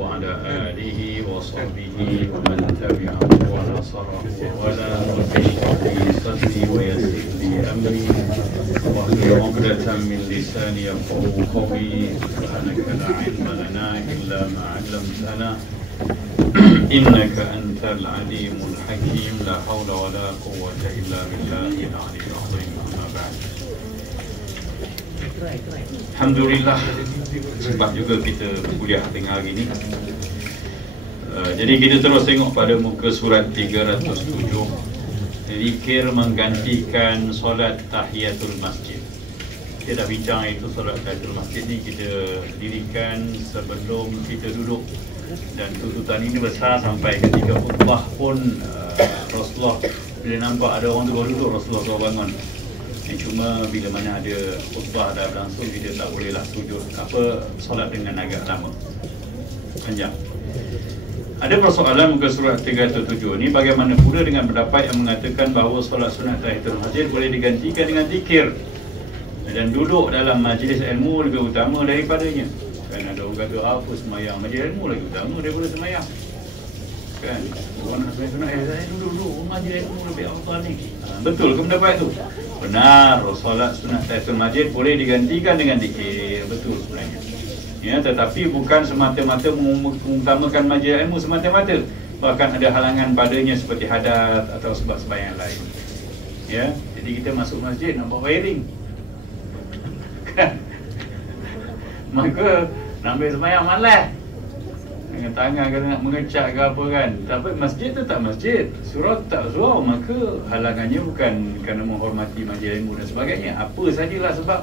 وعلى آله وصحبه ومن تبعه ونصره ولا واشرح لي صدري ويسر لي أمري واحلل عقدة من لساني يفقهوا قولي سبحانك لا علم لنا إلا ما علمتنا إنك أنت العليم الحكيم لا حول ولا قوة إلا بالله العلي العظيم أما بعد. Alhamdulillah, sebab juga kita kuliah tengah hari ni. Jadi kita terus tengok pada muka surat 307. Zikir menggantikan solat tahiyatul masjid. Kita dah bincang itu solat tahiyatul masjid ni kita dirikan sebelum kita duduk. Dan tuntutan ini besar sampai ketika khutbah pun Rasulullah bila nampak ada orang tu duduk, Rasulullah suruh bangun. Cuma bila mana ada khutbah dah berlangsung, kita tak bolehlah sujud solat dengan agak lama, panjang. Ada persoalan muka surat 307 ni, bagaimana pula dengan pendapat yang mengatakan bahawa solat sunat tahiyatul masjid boleh digantikan dengan zikir dan duduk dalam majlis ilmu lebih utama daripadanya. Kan ada orang kata apa semayang majlis ilmu lagi utama daripada semayang. Kan orang nak sunat saya duduk majlis ilmu lebih afdal ni. Betul ke pendapat tu? Benar, solat sunat tahiyatul masjid boleh digantikan dengan zikir. Betul sebenarnya. Ya, tetapi bukan semata-mata mengutamakan majlis ilmu semata-mata. Bahkan ada halangan padanya seperti hadas atau sebab-sebab yang lain. Ya, jadi kita masuk masjid nak bawa wiring. Kan? Maka nak ambil sembahyang malas. Dengan tangan kena nak mengecak ke apa kan. Tapi masjid tu tak masjid, surau tak surau. Maka halangannya bukan kerana menghormati majlis ilmu dan sebagainya. Apa sajalah sebab.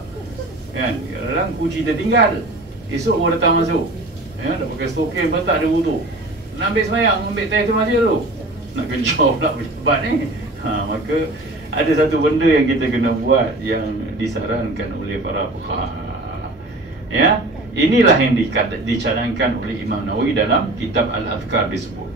Kan, kadang-kadang kunci tertinggal, esok baru datang masuk. Ya, dah pakai stokin pun tak ada wudu. Nak ambil sembahyang, ambil tahiyatul masjid tu. Nak kencau pula bercepat ni. Maka ada satu benda yang kita kena buat yang disarankan oleh para fuqaha. Ya, inilah yang dicanangkan oleh Imam Nawawi dalam kitab Al-Adhkar disebut.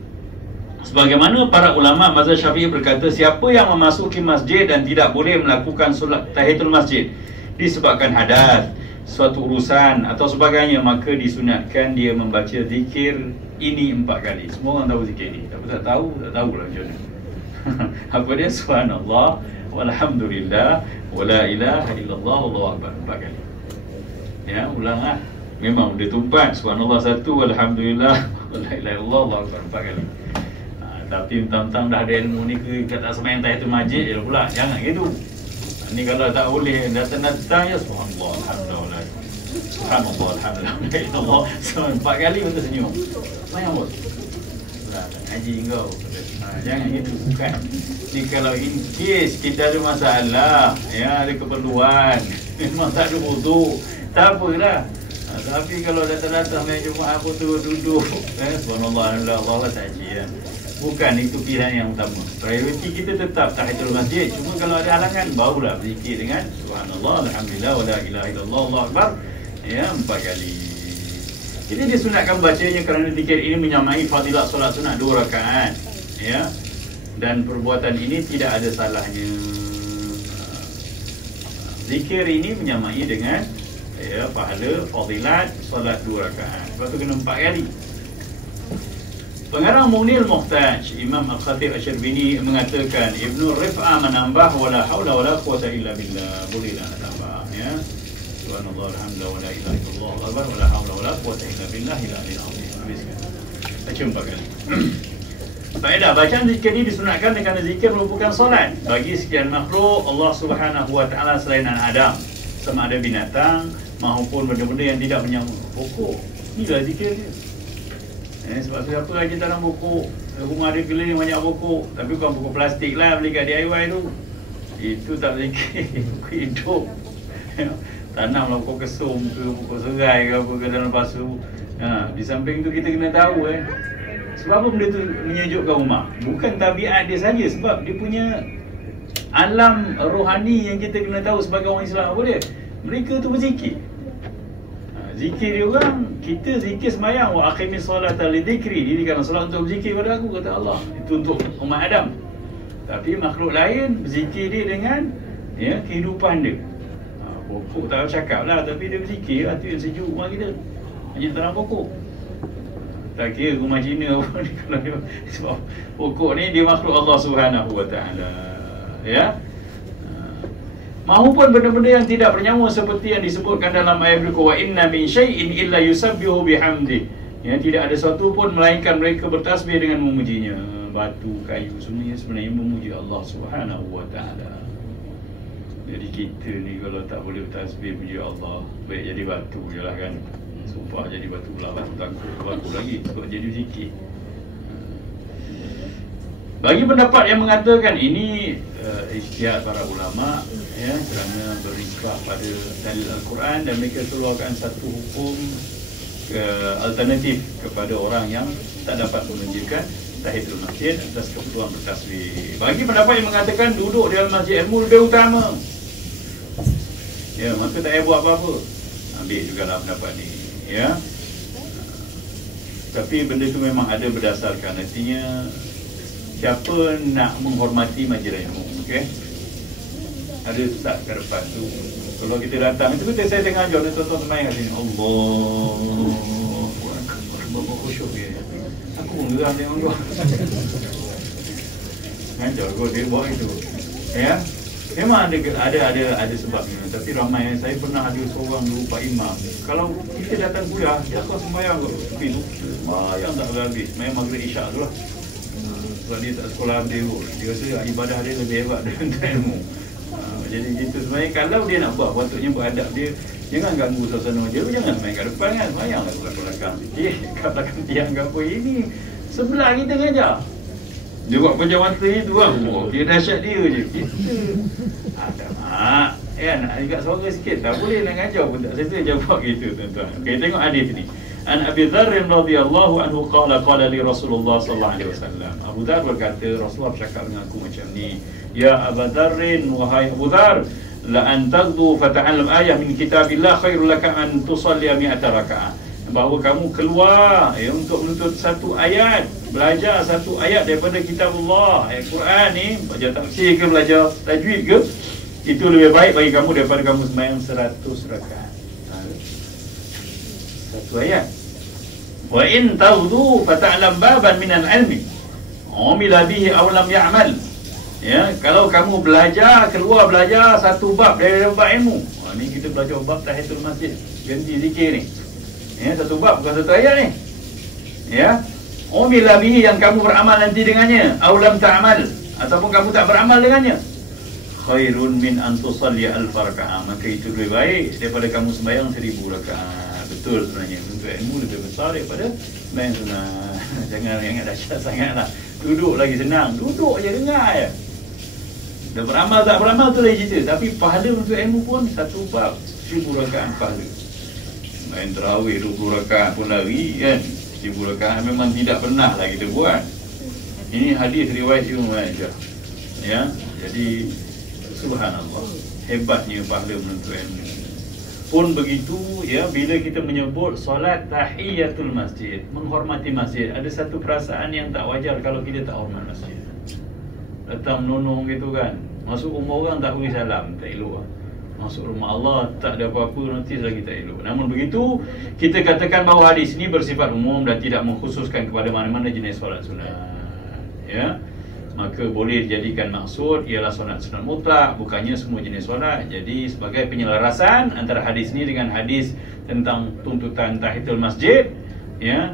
Sebagaimana para ulama mazhab Syafi'i berkata, siapa yang memasuki masjid dan tidak boleh melakukan solat tahiyatul masjid disebabkan hadas, suatu urusan atau sebagainya, maka disunatkan dia membaca zikir ini 4 kali. Semua orang tahu zikir ni, tapi tak tahulah macam mana. Apa dia? Subhanallah walhamdulillah wala ilaha illallah wallahu akbar 4 kali. Ya, ulanglah. Memang dia tumpat subhanallah 1, alhamdulillah wala ilaha illallah wallahu akbar 4 kali. Tapi mentang-mentang dah ada ilmu ni ke tak sembahyang tahiyatul masjid je pula. Jangan gitu. Ni kalau tak boleh datang-datang ya subhanallah alhamdulillah. Subhanallah alhamdulillah. 4 kali betul senyum. Sembahyang bos. Tak ngaji kau. Jangan gitu, bukan. Ni kalau in case kita ada masalah, ya, ada keperluan, memang tak ada wudu, tak apalah. Tapi kalau datang-datang main Jumaat apa tu duduk, subhanallah alhamdulillah Allah saja ya. Bukan itu pilihan yang utama. Prioriti kita tetap tahiyatul masjid. Cuma kalau ada halangan barulah berzikir dengan subhanallah alhamdulillah wala ilaha illallah Allahu akbar ya 4 kali. Jadi disunatkan bacanya kerana zikir ini menyamai fadilat solat sunat 2 rakaat. Ya. Dan perbuatan ini tidak ada salahnya. Zikir ini menyamai dengan pahala fadilat solat 2 rakaat. Sebab tu kena 4 kali. Pengarang Munil Muhtaj, Imam Al-Khatib Asy-Syarbini mengatakan Ibnu Rif'ah menambah wala haula wala quwwata illa billah. Bolehlah nak tambah ya. Subhanallah alhamdulillah wala ilaha illallah akbar wala haula wala quwwata illa billah al-aliyyil azim. Habiskan. Baca 4 kali. Faedah bacaan zikir ini disunatkan kerana zikir merupakan solat bagi sekian makhluk Allah Subhanahu wa taala selain Adam, sama ada binatang maupun benda-benda yang tidak menyangkut pokok. Inilah zikir dia. Sebab siapa aja tanam pokok, rumah ada keliling banyak pokok, tapi bukan pokok plastik lah beli kat DIY tu. Itu tak zikir, pokok hidup. Tanamlah pokok kesum ke, pokok serai ke apa ke dalam pasu. Di samping tu kita kena tahu sebab apa benda tu menyejukkan rumah? Bukan tabiat dia saja, sebab dia punya alam rohani yang kita kena tahu sebagai orang Islam. Apa dia? Mereka tu berzikir. Zikir dia orang, kita zikir sembahyang wa aqimis solata li dzikri. Ini kan solat untuk berzikir pada aku, kata Allah. Itu untuk umat Adam. Tapi makhluk lain berzikir dia dengan kehidupan dia. Pokok tak cakap lah, tapi dia berzikir lah. Tu yang sejuk rumah kita. Hanya tanam pokok. Tak kira rumah Cina pun kalau dia, sebab pokok ni dia makhluk Allah Subhanahu Wa Taala. Ya. Mahupun benda-benda yang tidak bernyawa seperti yang disebutkan dalam ayat berikut, wa inna min syai'in illa yusabbihu bihamdi. Ya, tidak ada sesuatu pun melainkan mereka bertasbih dengan memujinya. Batu, kayu semuanya sebenarnya memuji Allah Subhanahu Wa Taala. Jadi kita ni kalau tak boleh bertasbih puji Allah, baik jadi batu je lah kan. Sumpah jadi batu pula, batu takut batu lagi sebab jadi zikir. Bagi pendapat yang mengatakan ini ijtihad para ulama, ya, kerana berisbah pada dalil Al-Quran, dan mereka keluarkan satu hukum alternatif kepada orang yang tak dapat menunjukkan tahiyatul masjid atas keperluan bertasbih. Bagi pendapat yang mengatakan duduk di dalam masjid ilmu lebih utama, ya, maka tak payah buat apa-apa. Ambil juga dalam pendapat ni, ya. Tapi benda tu memang ada berdasarkan. Artinya siapa nak menghormati majlis ilmu, okey? Ada tak ke depan tu? Kalau kita datang, itu betul saya tengah ajar tuan-tuan sembahyang kat sini. Allah, berapa khusyuk dia. Aku pun geram tengok dia. Ngajar kot dia buat itu. Ya. Memang ada sebabnya. Tapi ramai, saya pernah ada seorang dulu Pak Imam. Kalau kita datang kuliah, dia akan sembahyang kot. Tapi sembahyang tak habis. Sembahyang maghrib isyak tu lah. Sebab dia tak sekolah habis kot. Dia rasa ibadah dia lebih hebat daripada ilmu. Jadi gitu sebenarnya. Kalau dia nak buat, patutnya beradab dia. Jangan ganggu suasana dia. Jangan main kat depan kan. Semayanglah kat belakang. Kat belakang tiang ke apa. Ini sebelah kita ngajar. Dia buat pejam mata itu kan. Oh, dia dahsyat dia je. Kita ada mak. Nak agak suara sikit. Tak boleh nak ngajar pun. Tak selesa je buat gitu tuan-tuan. Okay, tengok hadis ni. An Abi Dzar radhiyallahu anhu qala li Rasulullah sallallahu alaihi wasallam. Abu Dzar berkata, Rasulullah bercakap dengan aku macam ni. Ya Abu Dzar, wahai Abu Dzar, la an taghdu fata'allam ayah min kitabillah khairul laka an tusalli 100 rakaat. Bahawa kamu keluar, ya, untuk menuntut satu ayat, belajar satu ayat daripada kitab Allah, ayat Quran ni, belajar tafsir ke, belajar tajwid ke, itu lebih baik bagi kamu daripada kamu sembahyang 100 rakaat. Satu ayat. Wa in tawdu fata'lam baban minal ilmi umila bihi aw lam ya'mal. Ya, kalau kamu belajar, keluar belajar satu bab dari bab ilmu. Ni kita belajar bab tahiyatul masjid, ganti zikir ni. Ya, satu bab bukan satu ayat ni. Ya. Umila bihi, yang kamu beramal nanti dengannya, aw lam ta'mal, ataupun kamu tak beramal dengannya. Khairun min an tusalli 1000 rakaat. Maka itu lebih baik daripada kamu sembahyang 1000 rakaat. Betul sebenarnya, untuk ilmu lebih besar daripada sembahyang sunat. Jangan ingat dahsyat sangatlah. Duduk lagi senang, duduk je dengar je. Dah beramal tak beramal tu lagi cerita. Tapi pahala untuk ilmu pun satu bab 1000 rakaat pahala. Main tarawih 20 rakaat pun lari kan. 1000 rakaat memang tidak pernah lah kita buat. Ini hadis riwayat Ibnu Majah. Ya, jadi subhanallah, hebatnya pahala menuntut ilmu. Pun begitu, ya, bila kita menyebut solat tahiyatul masjid, menghormati masjid, ada satu perasaan yang tak wajar kalau kita tak hormat masjid. Datang menonong gitu kan. Masuk rumah orang tak beri salam, tak elok lah. Masuk rumah Allah tak ada apa-apa, nanti lagi tak elok. Namun begitu, kita katakan bahawa hadis ini bersifat umum dan tidak mengkhususkan kepada mana-mana jenis solat sunat. Ya, maka boleh dijadikan maksud ialah solat sunat mutlak, bukannya semua jenis solat. Jadi sebagai penyelarasan antara hadis ini dengan hadis tentang tuntutan tahiyatul masjid, ya,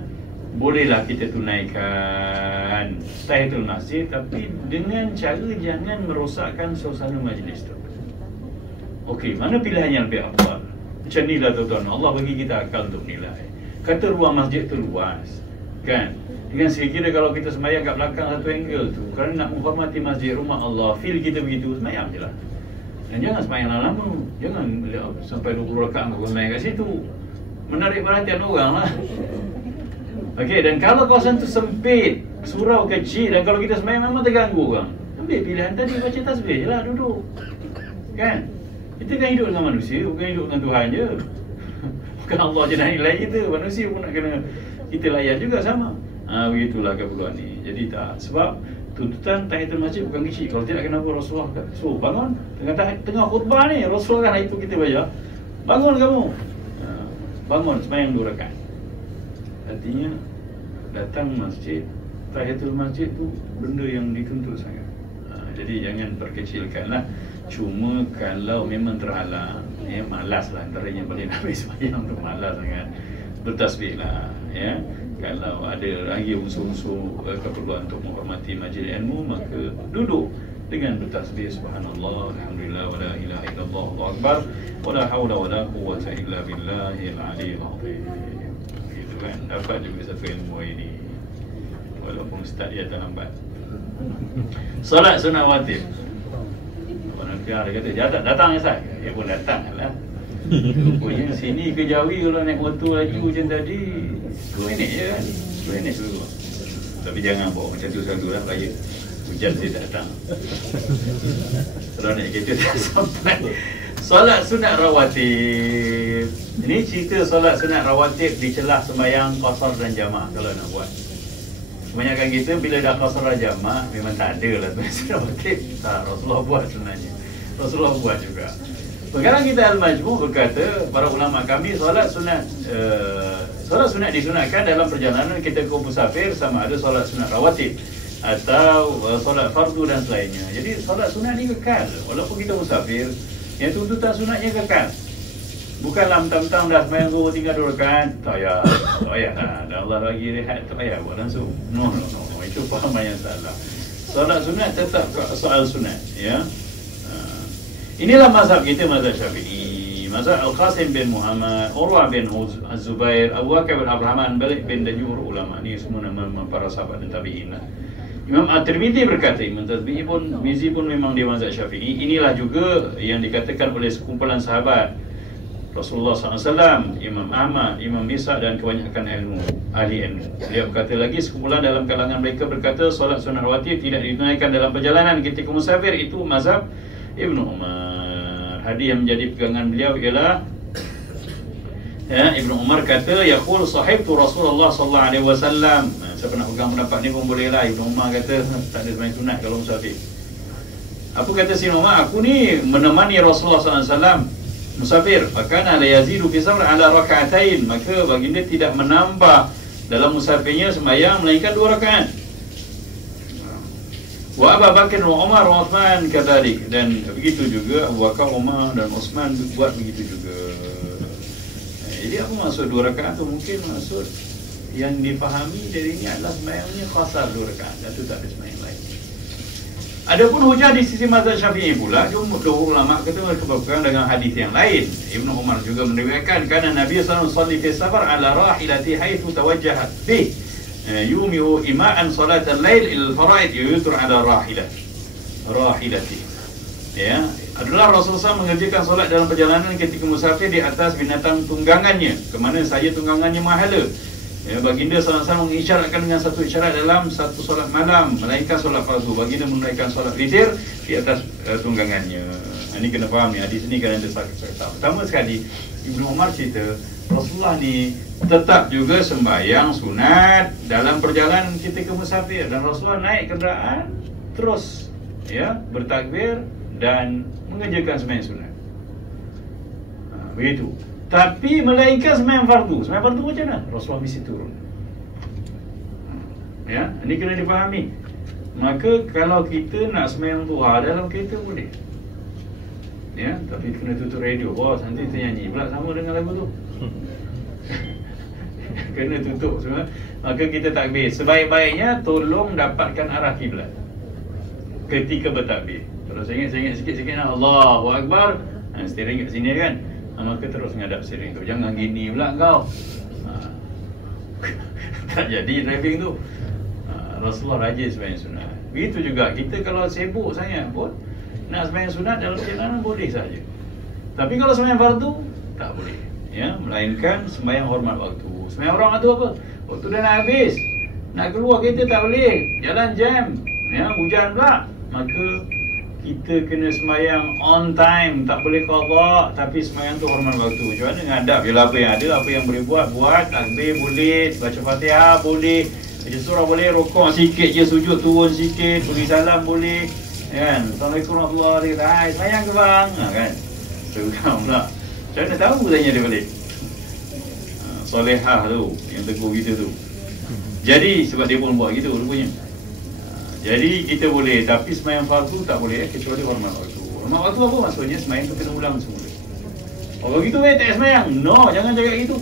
bolehlah kita tunaikan tahiyatul masjid, tapi dengan cara jangan merosakkan suasana majlis tu. Okey, mana pilihan yang lebih afdal? Macam ni lah tuan-tuan, Allah bagi kita akal untuk nilai. Kata ruang masjid tu luas, kan? Dengan sekiranya kalau kita sembahyang kat belakang satu angle tu, kerana nak menghormati masjid, rumah Allah, feel kita begitu, sembahyang je lah. Dan jangan sembahyang lama-lama. Jangan sampai 20 rakaat kau sembahyang kat situ, menarik perhatian orang lah. Okey, dan kalau kawasan tu sempit, surau kecil, dan kalau kita sembahyang memang terganggu orang, ambil pilihan tadi, baca tasbih je lah, duduk. Kan? Kita kan hidup dengan manusia, bukan hidup dengan Tuhan je. Bukan Allah je nak nilai kita, manusia pun nak kena kita layan juga sama. Begitulah keperluan ni. Jadi tak, sebab tuntutan tahiyatul masjid bukan kecil. Kalau tidak, kenapa Rasulullah suruh bangun tengah khutbah ni, Rasulullah kan itu kita baca, bangun kamu, bangun sembahyang 2 rakaat. Artinya datang masjid, tahiyatul masjid tu benda yang dituntut sangat. Jadi jangan perkecilkanlah. Cuma kalau memang terhalang, ya malas lah, antaranya balik nak sembahyang tu malas sangat, bertasbih lah, ya. Kalau ada lagi unsur-unsur keperluan untuk menghormati majlis ilmu, maka duduk dengan bertasbih subhanallah, alhamdulillah, wala ilaha illallah, Allahu akbar, wala haula wala quwwata illa billahil aliyyil azim. Gitu kan, dapat juga satu ilmu ini walaupun start dia terlambat. Solat sunat rawatib. Orang dia kata datang ya Ustaz. Dia pun datang lah. Rupanya sini ke Jawi kalau naik motor laju macam tadi 10 minit je kan, 10 minit dulu. Tapi jangan bawa macam tu selalu lah, raya hujan dia tak datang. Kalau naik kereta tak sampai. Solat sunat rawatib. Ini cerita solat sunat rawatib di celah sembahyang qasar dan jamak kalau nak buat. Kebanyakan kita bila dah qasar dan jamak memang tak ada lah sunat rawatib. Tak, Rasulullah buat sebenarnya. Rasulullah buat juga. Sekarang kita Al-Majmu' berkata, para ulama kami solat sunat disunatkan dalam perjalanan kita ke musafir, sama ada solat sunat rawatib atau solat fardu dan selainnya. Jadi solat sunat ni kekal walaupun kita musafir, yang tuntutan sunatnya kekal. Bukanlah mentang-mentang dah sembahyang zuhur tinggal 2 rakaat, tak payah lah, dah Allah lagi rehat, tak payah buat langsung. No, itu fahaman yang salah. Solat sunat tetap soal sunat, ya. Inilah mazhab kita, mazhab Syafi'i, mazhab Al-Qasim bin Muhammad, Urwah bin Az-Zubair, Abu Bakar bin Abrahman, Balik bin Dajur ulama. Ni semua nama para sahabat dan tabi'in lah. Imam At-Tirmidzi berkata, Imam At-Tirmidzi pun, Mizi pun memang dia mazhab Syafi'i. Inilah juga yang dikatakan oleh sekumpulan sahabat Rasulullah SAW, Imam Ahmad, Imam Isa dan kebanyakan ahli ilmu. Dia berkata lagi, sekumpulan dalam kalangan mereka berkata solat sunat rawatib tidak ditunaikan dalam perjalanan ketika musafir. Itu mazhab Ibnu Umar. Hadis yang menjadi pegangan beliau ialah, ya, Ibnu Umar kata, yaqul sahibtu Rasulullah sallallahu alaihi wasallam. Siapa nak pegang pendapat ni pun boleh lah. Ibnu Umar kata tak ada sembahyang sunat kalau musafir. Apa kata si Umar? Aku ni menemani Rasulullah sallallahu alaihi wasallam musafir, fakana la yazidu fi safar ala raka'atain, maka baginda tidak menambah dalam musafirnya sembahyang melainkan 2 rakaat. Wa Abu Bakar wa Umar wa Uthman kadzalik, dan begitu juga Abu Bakar, Umar dan Uthman buat begitu juga. Jadi apa maksud 2 rakaat tu? Mungkin maksud yang difahami dari ini adalah sembahyangnya qasar 2 rakaat, dan itu tak ada sembahyang lain. Adapun hujah di sisi mazhab Syafi'i pula, jumhur ulama kata berpegang dengan hadis yang lain. Ibnu Umar juga meriwayatkan, karena Nabi sallallahu alaihi wasallam fi safar ala rahilati haitsu tawajjahat bih yumiu ima'an salat al-lail il-fara'id yutur ala rahilati. Ya, adalah Rasulullah mengerjakan solat dalam perjalanan ketika musafir di atas binatang tunggangannya, ke mana saja tunggangannya mahala. Ya, baginda SAW mengisyaratkan dengan satu isyarat dalam satu solat malam, melainkan solat fardu. Baginda menunaikan solat witir di atas tunggangannya. Ini kena faham ni, hadis ni kan ada sakit-sakit. Pertama sekali, Ibnu Umar cerita, Rasulullah ni tetap juga sembahyang sunat dalam perjalanan kita ke musafir, dan Rasulullah naik kenderaan terus, ya, bertakbir dan mengerjakan sembahyang sunat. Begitu. Tapi melainkan sembahyang fardu. Sembahyang fardu macam mana? Rasulullah mesti turun. Ya, ini kena dipahami. Maka kalau kita nak sembahyang duha dalam kereta boleh. Ya, tapi kena tutup radio. Bos, nanti ternyanyi pula sama dengan lagu tu. Kena tutup semua. Maka kita takbir. Sebaik-baiknya tolong dapatkan arah kiblat ketika bertakbir. Kalau saya ingat sikit-sikit lah, Allahu Akbar, steering kat sini kan, maka terus ngadap steering tu. Jangan gini pula kau. Tak jadi driving tu. Rasulullah rajin sembahyang sunat. Begitu juga kita kalau sibuk sangat pun nak sembahyang sunat dalam perjalanan boleh saja. Tapi kalau sembahyang fardu tak boleh. Ya, melainkan sembahyang hormat waktu. Sembahyang hormat waktu apa? Waktu dah nak habis, nak keluar kereta tak boleh, jalan jam, ya, hujan pula, maka kita kena sembahyang on time, tak boleh qadha, tapi sembahyang tu hormat waktu. Macam mana ngadap je lah apa yang ada, apa yang boleh buat, takbir boleh, baca Fatihah boleh, baca surah boleh, rukuk sikit je, sujud turun sikit, beri salam boleh, kan? Assalamualaikum warahmatullahi wabarakatuh. Hai, sembahyang ke bang? Kan? Tegang pula. Macam mana tahu tanya dia balik? Solehah tu yang tegur kita tu. Jadi sebab dia pun buat gitu rupanya. Jadi kita boleh, tapi sembahyang fardu tak boleh kecuali hormat waktu. Hormat waktu apa maksudnya? Sembahyang tu kena ulang semula. Kalau gitu tak sembahyang. No, jangan cakap gitu.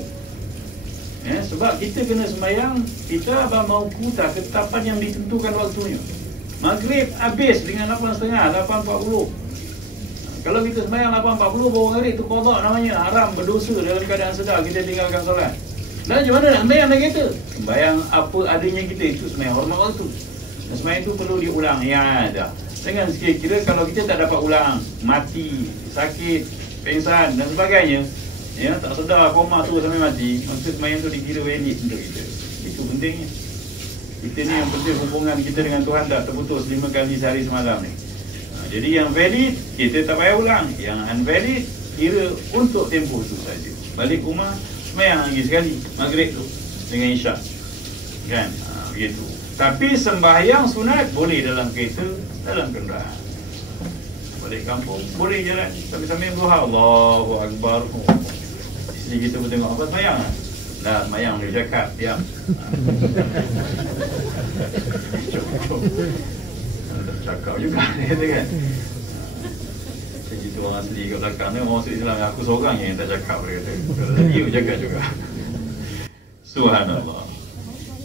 Ya, sebab kita kena sembahyang, kita mampu tak ketetapan yang ditentukan waktunya. Maghrib habis dengan 8.30, 8.40. Kalau kita sembahyang 8.40 baru maghrib tu qada namanya, haram, berdosa dalam keadaan sedar kita tinggalkan solat. Dan macam mana nak sembahyang dah kita? Sembahyang apa adanya kita, itu sembahyang hormat waktu. Dan sembahyang itu perlu diulang. Ya, dah. Dengan sekira-kira kalau kita tak dapat ulang, mati, sakit, pengsan dan sebagainya, ya, tak sedar, koma tu sampai mati, maka sembahyang tu dikira valid untuk kita. Itu pentingnya. Kita ni yang penting hubungan kita dengan Tuhan tak terputus 5 kali sehari semalam ni. Jadi yang valid kita tak payah ulang, yang unvalid kira untuk tempoh tu saja. Balik rumah sembahyang lagi sekali maghrib tu dengan isyak, kan? Begitu. Tapi sembahyang sunat boleh dalam kereta, dalam kenderaan. Balik kampung boleh jalan sambil-sambil duha, Allahu Akbar. Isteri kita pun tengok, apa sembahyang? Dah sembahyang dia cakap, diam. Cakap juga dia kata kan. Segitu orang asli kat belakang ni, orang asli Islam, aku seorang yang tak cakap, dia kata. Dia cakap juga. Subhanallah.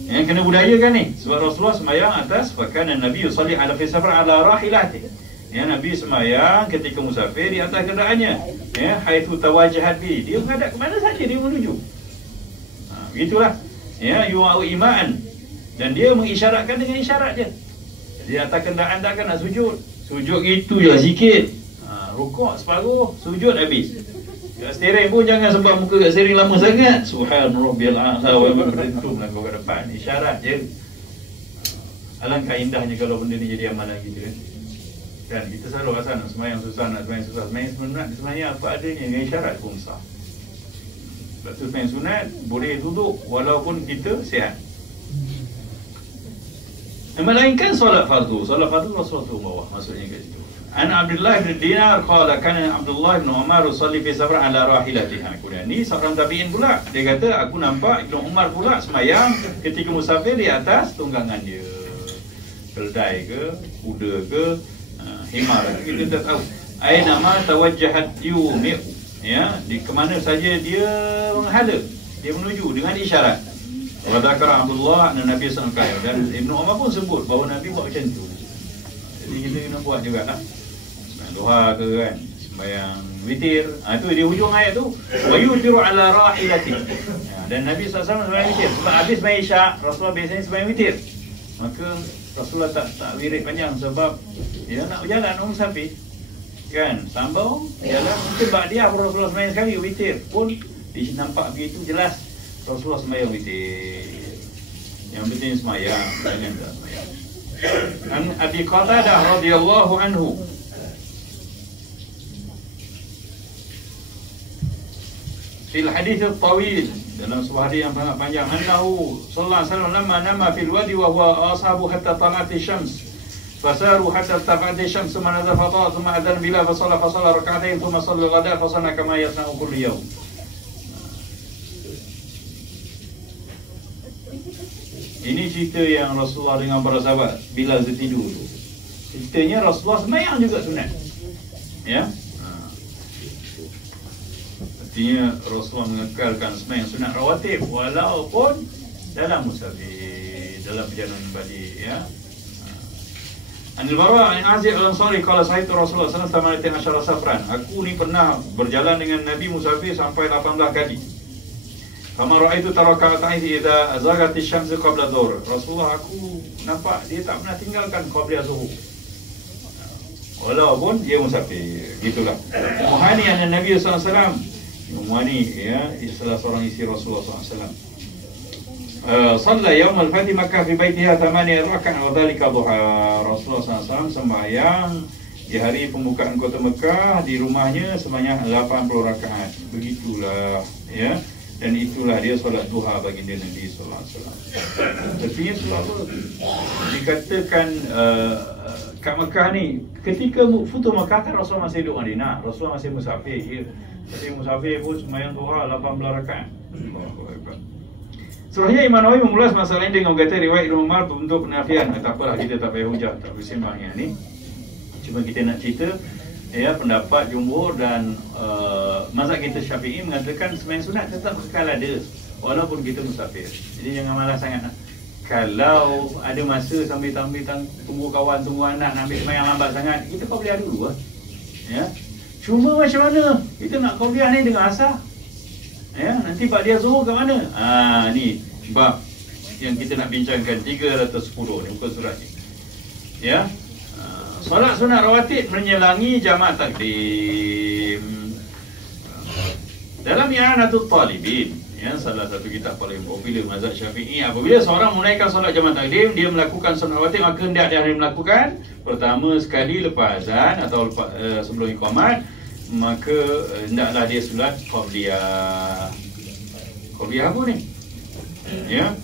Yang kena budayakan ni, sebab Rasulullah sembahyang atas fakana Nabi yusalli ala fi safar ala rahilati. Ya, Nabi sembahyang ketika musafir di atas kenderaannya. Ya, haitsu tawajahat bi. Dia menghadap ke mana saja dia menuju. Begitulah. Ya, yu'u imaan. Dan dia mengisyaratkan dengan isyarat je. Di atas kenderaan takkan nak sujud. Sujud gitu je sikit. Rukuk separuh, sujud habis. Kat steering pun jangan sebab muka kat steering lama sangat. Subhanarabbiyal a'la wa bihamdihi kau kat depan. Isyarat je. Alangkah indahnya kalau benda ni jadi amalan kita. Kan kita selalu rasa nak sembahyang susah, nak sembahyang susah. Sembahyang sunat sebenarnya apa adanya dengan isyarat pun sah. Sebab tu sembahyang sunat boleh duduk walaupun kita sihat. Melainkan solat fardu. Solat fardu Rasulullah tu bawah, maksudnya kat situ. An Abdullah bin Dinar qala kana Abdullah bin Umar yusalli fi safar ala rahilatiha. Kemudian ni seorang tabi'in pula, dia kata aku nampak Ibnu Umar pula sembahyang ketika musafir di atas tunggangan dia. Keldai ke, kuda ke, himar ke, kita tak tahu. Aina ma tawajjahat yumi'u. Ya, di ke mana saja dia menghala, dia menuju dengan isyarat. Wa dzakara Abdullah anna Nabi sallallahu alaihi wasallam, dan Ibnu Umar pun sebut bahawa Nabi buat macam tu. Jadi kita kena buat juga lah. Sembahyang duha ke kan, sembahyang witir. Itu di hujung ayat tu, wa yutiru ala rahilati. Dan Nabi sallallahu alaihi wasallam sembahyang witir. Sebab habis sembahyang isyak, Rasulullah biasanya sembahyang witir. Maka Rasulullah tak wirid panjang sebab dia nak berjalan orang musafir. Kan, sambung jalan mungkin ba'diyah Rasulullah sembahyang sekali witir pun nampak begitu jelas Rasulullah sembahyang witir. Yang penting sembahyang, jangan tak sembahyang. An Abi Qatadah radhiyallahu anhu, fil hadits al-tawil, dalam sebuah hadis yang sangat panjang, annahu sallallahu alaihi wasallam lamma nama fil wadi wa huwa ashabu hatta talati syams fasaru hatta tafati syams thumma nazala fata thumma adzan bila fa salla rak'atain thumma salla ghada fa sana kama yasna'u kullu yawm. Ini cerita yang Rasulullah dengan para sahabat bila tertidur tu. Ceritanya Rasulullah sembahyang juga sunat. Ya. Artinya Rasulullah mengekalkan sembahyang sunat rawatib walaupun dalam musafir, dalam perjalanan balik, ya. Anil Bara bin Azib al-Ansari qala sahitu Rasulullah sallallahu alaihi wasallam safran. Aku ni pernah berjalan dengan Nabi musafir sampai 18 kali. Kama ra'aitu taraka'atain idza azagati syamsu qabla dhuhr. Rasulullah aku nampak dia tak pernah tinggalkan qabla zuhur. Walaupun dia musafir, gitulah. Muhani anna Nabi sallallahu alaihi wasallam, Muhani ya, salah seorang isteri Rasulullah sallallahu alaihi wasallam. Shalla yaum al-fath Makkah fi baitiha 8 raka'at wa dhalika duha. Rasulullah sallallahu alaihi wasallam sembahyang di hari pembukaan kota Mekah di rumahnya sebanyak 80 rakaat. Begitulah ya. Dan itulah dia solat duha baginda Nabi sallallahu alaihi wasallam. Artinya sebab apa? Dikatakan kat Mekah ni, ketika Futuh Mekah kan Rasulullah masih duduk Madinah, Rasulullah masih musafir. Tapi musafir pun sembahyang duha 18 rakaat. Selanjutnya Imam Nawawi mengulas masalah ini dengan berkata riwayat Ibnu Umar berbentuk penafian. Tak apalah, kita tak payah hujah, tak payah sembang yang ni. Cuma kita nak cerita ya, pendapat jumhur dan mazhab kita Syafi'i mengatakan sembahyang sunat tetap kekal ada walaupun kita musafir. Jadi jangan malas sangat. Kalau ada masa sambil tunggu kawan, tunggu anak nak ambil sembahyang lambat sangat, kita qabliyah dulu lah. Ya. Cuma macam mana kita nak qabliyah ni dengan asar? Ya, nanti ba'diyah zuhur ke mana? Ni bab yang kita nak bincangkan 310 ni muka surat ni. Ya. Solat sunat rawatib menyelangi jamak takdim. Dalam I'anatul Talibin, ya, salah satu kitab paling popular mazhab Syafi'i, apabila seorang menunaikan solat jamak takdim, dia melakukan sunat rawatib, maka hendak dia melakukan pertama sekali lepas azan atau lepas, sebelum iqamat, maka hendaklah dia solat qabliyah. Qabliyah apa ni? Ya.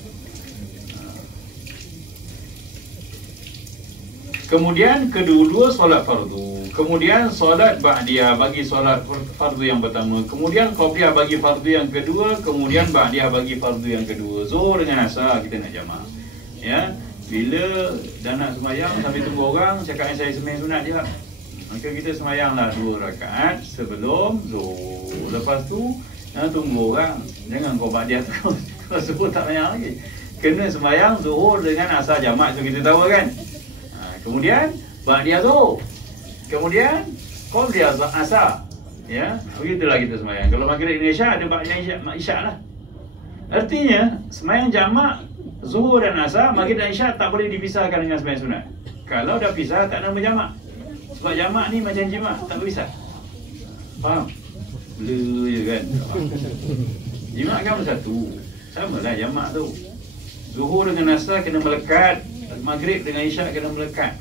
Kemudian kedua solat fardu. Kemudian solat ba'diyah bagi solat fardu yang pertama. Kemudian qabliyah bagi fardu yang kedua. Kemudian ba'diyah bagi fardu yang kedua. Zuhur dengan asar kita nak jamak. Ya. Bila dah nak sembahyang sambil tunggu orang cakap saya sembahyang sunat je lah, maka kita sembahyanglah 2 rakaat sebelum zuhur. Lepas tu tunggu orang. Jangan kau ba'diyah terus. Kalau zuhur tak sembahyang lagi. Kena sembahyang zuhur dengan asar jamak tu kita tahu kan. Kemudian ba'diyah zuhur. Kemudian qabliyah asar. Ya, begitulah kita sembahyang. Kalau maghrib dengan isyak ada ba'diyah isyak lah. Artinya sembahyang jamak zuhur dan asar, maghrib dan isyak tak boleh dipisahkan dengan sembahyang sunat. Kalau dah pisah tak nama jamak. Sebab jamak ni macam jimat, tak berpisah. Faham? Blur je kan. Jimat kan satu. Samalah jamak tu. Zuhur dengan asar kena melekat, maghrib dengan isyak kena melekat.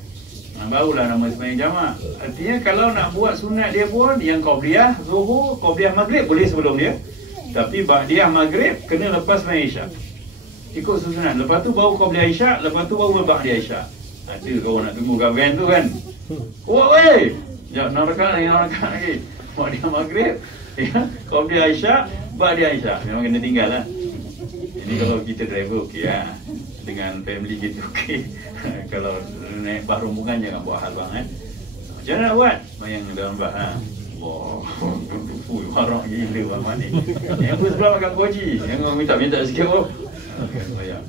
Barulah nama sembahyang jamak. Artinya kalau nak buat sunat dia pun yang qabliyah zuhur, qabliyah maghrib boleh sebelum dia. Tapi ba'diyah maghrib kena lepas sembahyang isyak. Ikut susunan. Lepas tu baru qabliyah isyak, lepas tu baru ba'diyah isyak. Ada kau nak tunggu kat van tu kan. Kuat weh. Sekejap 6 rakaat lagi. Ba'diyah maghrib, ya, qabliyah isyak, ba'diyah isyak. Memang kena tinggal lah. Ini kalau kita driver okey lah. Dengan family kita okey. Kalau naik bas rombongan jangan buat hal bang kan. Macam mana nak buat? Bayang dalam bas ha. Wah, full warak gila bang mani. Yang pun sebelah makan koji. Jangan minta sikit oh. Bayang.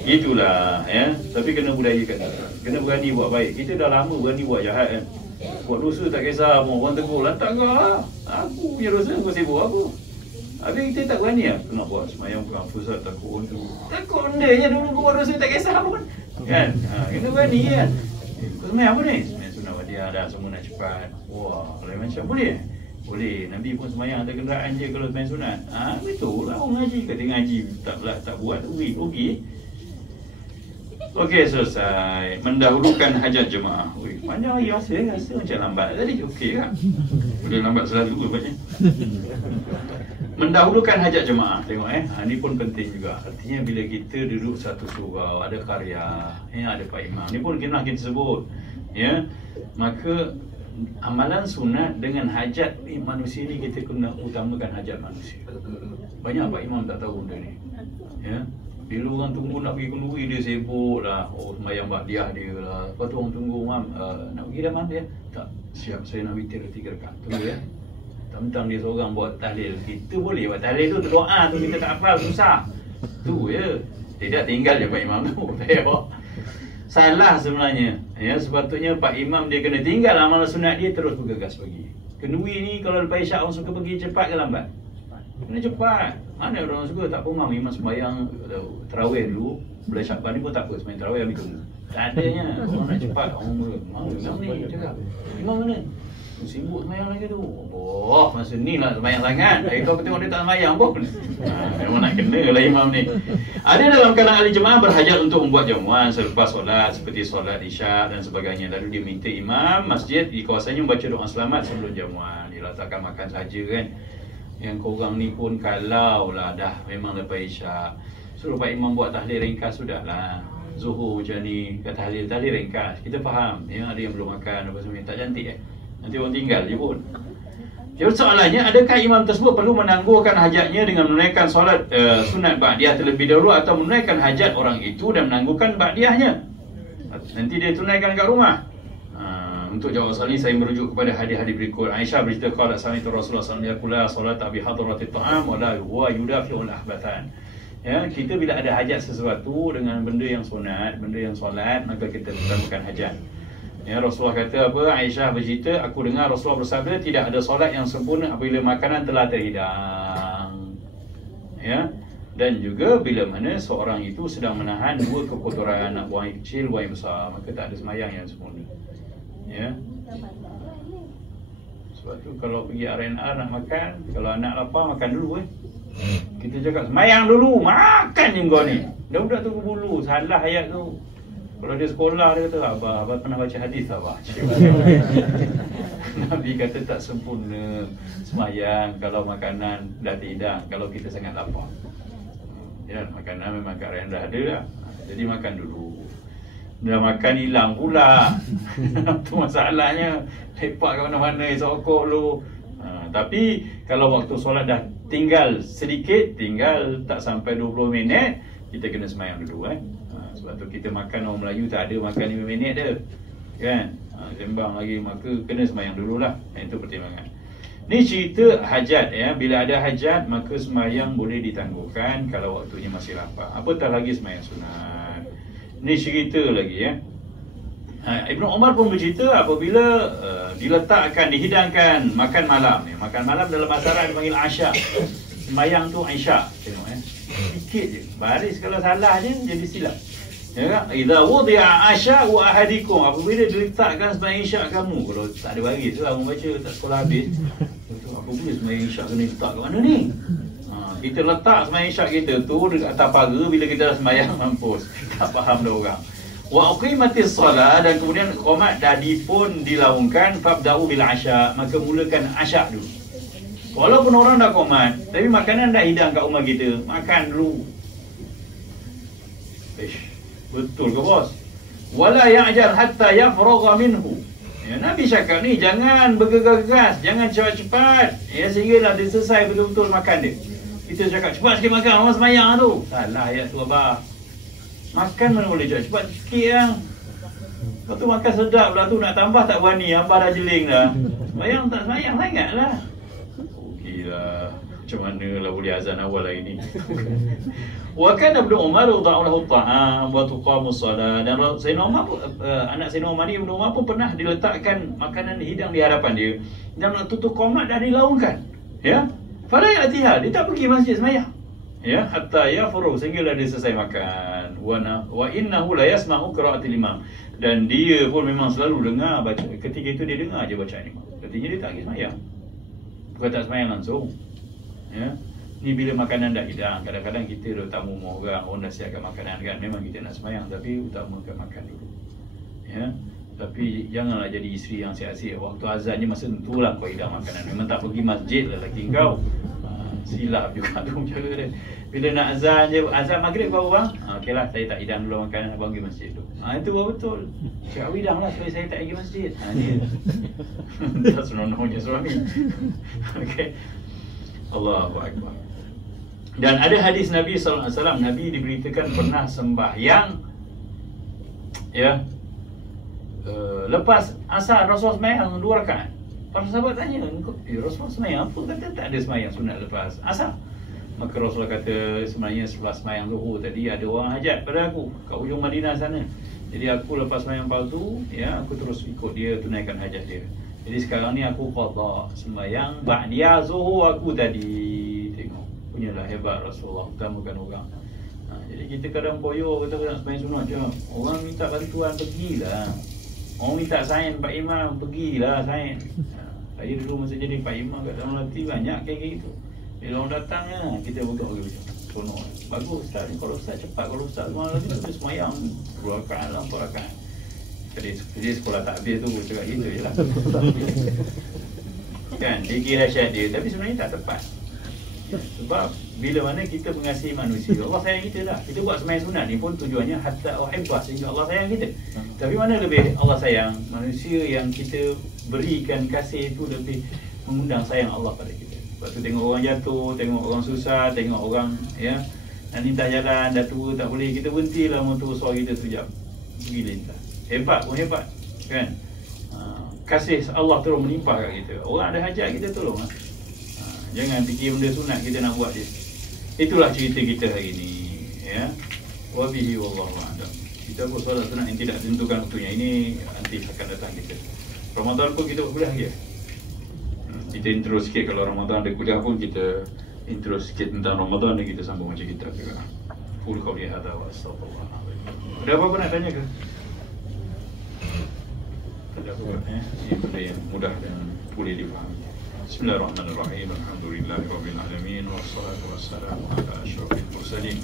Itulah ya. Tapi kena budayakan. Kena berani buat baik. Kita dah lama berani buat jahat kan. Buat dosa tak kisah pun. Orang tegur lantak kau lah. Aku punya dosa kau sibuk apa? Habis kita tak berani lah. Kena buat semayang perang pusat takut tu. Takut benda je dulu buat dosa tak kisah pun. Kan? Kena berani kan. Kau semayang apa ni? Semayang sunat ba'diyah dah semua nak cepat. Wah, kalau macam boleh? Boleh. Nabi pun semayang atas kenderaan je kalau semayang sunat. Betul lah orang ngaji. Kata ngaji tak buat rugi. Okey, selesai. Mendahulukan hajat jemaah. Ui, panjang lagi rasa macam lambat tadi. Okey kan? Boleh lambat selalu rupanya. Mendahulukan hajat jemaah. Tengok ni pun penting juga. Artinya bila kita duduk satu surau, ada karya, ada Pak Imam. Ni pun kita sebut. Ya. Maka amalan sunat dengan hajat manusia ni kita kena utamakan hajat manusia. Banyak Pak Imam tak tahu benda ni. Ya. Bila orang tunggu nak pergi kenduri dia sibuk lah. Oh, sembahyang ba'diyah dia lah. Lepas tu orang tunggu, Mam, nak pergi dah Mam dia? Tak, siap, saya nak witir 3 rakaat. Tunggu ya. Tentang dia seorang buat tahlil. Kita boleh buat tahlil tu, doa tu kita tak hafal, susah. Tu ya. Tidak tinggal je Pak Imam tu. Salah sebenarnya. Ya, sepatutnya Pak Imam dia kena tinggal amal sunat dia terus bergegas pergi. Kenduri ni kalau lepas isyak orang suka pergi cepat ke lambat? Kena cepat. Mana orang suka tak pun Imam sembahyang tarawih dulu. Bulan Syaban ni pun tak apa, sembahyang tarawih ambil tunggu. Tak adanya. Orang nak cepat. Orang mula. Imam ni cakap. Imam mana? Sibuk sembahyang lagi tu. Oh, masa ni lah sembahyang sangat. Kau tengok dia tak sembahyang pun. Memang nak kena lah Imam ni. Ada dalam kalangan ahli jemaah berhajat untuk membuat jamuan selepas solat seperti solat isyak dan sebagainya. Lalu dia minta imam masjid di kawasannya membaca doa selamat sebelum jamuan. Dia letakkan makan saja kan. Yang korang ni pun kalau lah dah memang lepas isyak, suruh Pak Imam buat tahlil ringkas sudahlah. Zuhur macam ni, kata tahlil ringkas. Kita faham, ya, ada yang belum makan apa semua, tak cantik Nanti orang tinggal je pun. Jadi soalannya, adakah imam tersebut perlu menangguhkan hajatnya dengan menunaikan solat sunat ba'diyah terlebih dahulu, atau menunaikan hajat orang itu dan menangguhkan ba'diyahnya? Nanti dia tunaikan kat rumah. Untuk jawab soal ini, saya merujuk kepada hadis-hadis berikut. Aisyah bercerita, qala sami'tu Rasulullah sallallahu alaihi wasallam yaqulu salat bi hadratit ta'am wa la huwa yudafi'ul ahbathan. Ya, kita bila ada hajat sesuatu dengan benda yang sunat, benda yang solat, maka kita lakukan hajat. Ya, Rasulullah kata apa? Aisyah bercerita, aku dengar Rasulullah bersabda, tidak ada solat yang sempurna apabila makanan telah terhidang. Ya, dan juga bila mana seorang itu sedang menahan dua kekotoran, nak buang yang kecil, buang yang besar, maka tak ada sembahyang yang sempurna. Ya. Sebab tu kalau pergi R&R nak makan, kalau anak lapar makan dulu Kita cakap sembahyang dulu, makan je kau ni. Budak tu berbulu, salah ayat tu. Kalau dia sekolah dia kata, abah pernah baca hadis tak abah? Nabi kata tak sempurna sembahyang kalau makanan dah tidak, kalau kita sangat lapar. Ya, makanan memang kat R&R ada lah. Jadi makan dulu. Dah makan hilang pula. Tu masalahnya. Lepak kat mana-mana, sokok lu. Tapi kalau waktu solat dah tinggal sedikit, tinggal tak sampai 20 minit, kita kena sembahyang dulu sebab tu kita makan, orang Melayu tak ada makan 5 minit dia, kan? Sembang lagi, maka kena sembahyang dululah. Itu pertimbangan. Ni cerita hajat ya. Bila ada hajat, maka sembahyang boleh ditangguhkan kalau waktunya masih lapar. Apatah lagi sembahyang sunat. Ni cerita lagi ya. Ibnu Umar pun bercerita apabila diletakkan, dihidangkan makan malam. Makan malam dalam bahasa Arab dipanggil Asya. Sembahyang tu Isya. Tengok sikit je. Baris kalau salah je jadi silap. Ya kan? Idza wudi'a Asya wa ahadikum. Apabila diletakkan sembahyang Isya kamu, kalau tak ada baris lah orang baca tak sekolah habis. Apa boleh sembahyang Isya kena letak kat mana ni? Kita letak sembahyang Isya kita tu dekat atas pagar, bila kita dah sembahyang mampus. Tak faham dah orang. Wa uqimatis salat, dan kemudian qomat dah pun dilaungkan, fabda'u bil asya, maka mulakan asya dulu. Walaupun orang dah qomat, tapi makanan dah hidang kat rumah kita, makan dulu. Betul ke bos? Wala ya'jal hatta yafragha minhu. Ya, Nabi cakap ni jangan bergegas-gegas, jangan cepat-cepat ya, sehinggalah dia selesai betul-betul makan dia. Kita cakap cepat sikit makan, orang sembahyang tu. Salah ayat tu abah. Makan mana boleh cepat sikit lah. Lepas tu makan sedap lah tu, nak tambah tak berani, abah dah jeling dah. Sembahyang tak sembahyang sangat lah. Okey lah, macam mana lah boleh azan awal hari ni. Wa kana Ibnu Umar yudha'u lahu ta'am wa tuqamu salat. Dan Sayyidina Umar pun, anak Sayyidina Umar ni, Ibnu Umar pun pernah diletakkan makanan dihidang di hadapan dia, dan waktu tu qomat dah dilaungkan. Ya. Fala ya'tiha, dia tak pergi masjid sembahyang. Ya, hatta yafru, sehinggalah dia selesai makan. Wa innahu la yasma'u qira'atil imam. Dan dia pun memang selalu dengar baca, ketika itu dia dengar je bacaan imam. Artinya dia tak pergi sembahyang. Bukan tak sembahyang langsung. Ya. Ni bila makanan dah hidang, kadang-kadang kita dah tamu orang dah siapkan makanan kan, memang kita nak sembahyang, tapi utamakan makan dulu. Ya. Tapi janganlah jadi isteri yang asyik-asyik waktu azan je masa tentulah kau hidang makanan. Memang tak pergi masjid lah lelaki kau. Silap juga tu cara dia. Bila nak azan je, azan maghrib kau orang, okeylah saya tak hidang dulu makanan, abang pergi masjid tu. Itu betul. Cakap hidang lah supaya saya tak pergi masjid. Ni tak senonohnya suami. Okey. Allahu Akbar. Dan ada hadis Nabi sallallahu alaihi wasallam, Nabi diberitakan pernah sembahyang ya. Lepas asar Rasul sembahyang 2 rakaat. Para sahabat tanya, Rasul sembahyang apa? Kata tak ada sembahyang sunat lepas asar. Maka Rasul kata, sebenarnya selepas sembahyang zuhur tadi ada orang hajat pada aku kat ujung Madinah sana. Jadi aku lepas sembahyang fardu, ya, aku terus ikut dia tunaikan hajat dia. Jadi sekarang ni aku qada sembahyang ba'diyah zuhur aku tadi. Tengok, punyalah hebat Rasulullah, utamakan orang. Jadi kita kadang koyor kata nak sembahyang sunat je. Orang minta bantuan, pergilah. Orang minta sain Pak Imam, pergilah sain. Saya dulu masa jadi Pak Imam kat dalam hati banyak kayak gitu. Bila orang datang kita bergak macam sonok. Bagus Ustaz ni, kalau Ustaz cepat, kalau Ustaz semalam lagi tu semayang 2 rakaat lah, 4 rakaat. Jadi sekolah tak habis tu cakap gitu je lah. Kan, dia kira syad dia, tapi sebenarnya tak tepat. Sebab bila mana kita mengasihi manusia, Allah sayang kita dah. Kita buat sembahyang sunat ni pun tujuannya hatta uhibbah, sehingga Allah sayang kita. Tapi mana lebih Allah sayang? Manusia yang kita berikan kasih itu lebih mengundang sayang Allah pada kita. Lepas tu tengok orang jatuh, tengok orang susah, tengok orang nak lintah jalan, dah tua tak boleh, kita berhentilah motor suara kita sekejap, pergi lintah. Hebat pun hebat, kan? Kasih Allah terus melimpah kat kita. Orang ada hajat, kita tolong. Jangan fikir benda sunat kita nak buat dia. Itulah cerita kita hari ni, ya. Wabihi wallahu a'lam. Kita pun solat sunat yang tidak tentukan waktunya. Ini nanti akan datang kita. Ramadan pun kita kuliah lagi. Kita intro sikit, kalau Ramadan ada kuliah pun kita intro sikit tentang Ramadan dan kita sambung macam kita juga. Qul qawli hadza wa astaghfirullah. Ada apa-apa nak tanya ke? Tak ada apa-apa, ini benda yang mudah dan boleh difahami. Bismillahirrahmanirrahim. Alhamdulillahirabbil alamin wassalatu wassalamu ala asyrafil mursalin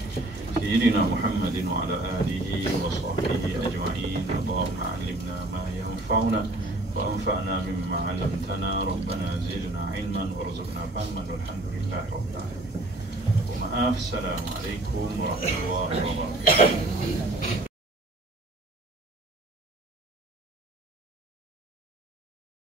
sayyidina Muhammadin wa ala alihi wa sahbihi ajma'in. Allahumma 'allimna ma yanfa'una وأنفعنا مما علمتنا ربنا زدنا علما وارزقنا فهما والحمد لله رب العالمين. ومعاف السلام عليكم ورحمة الله وبركاته.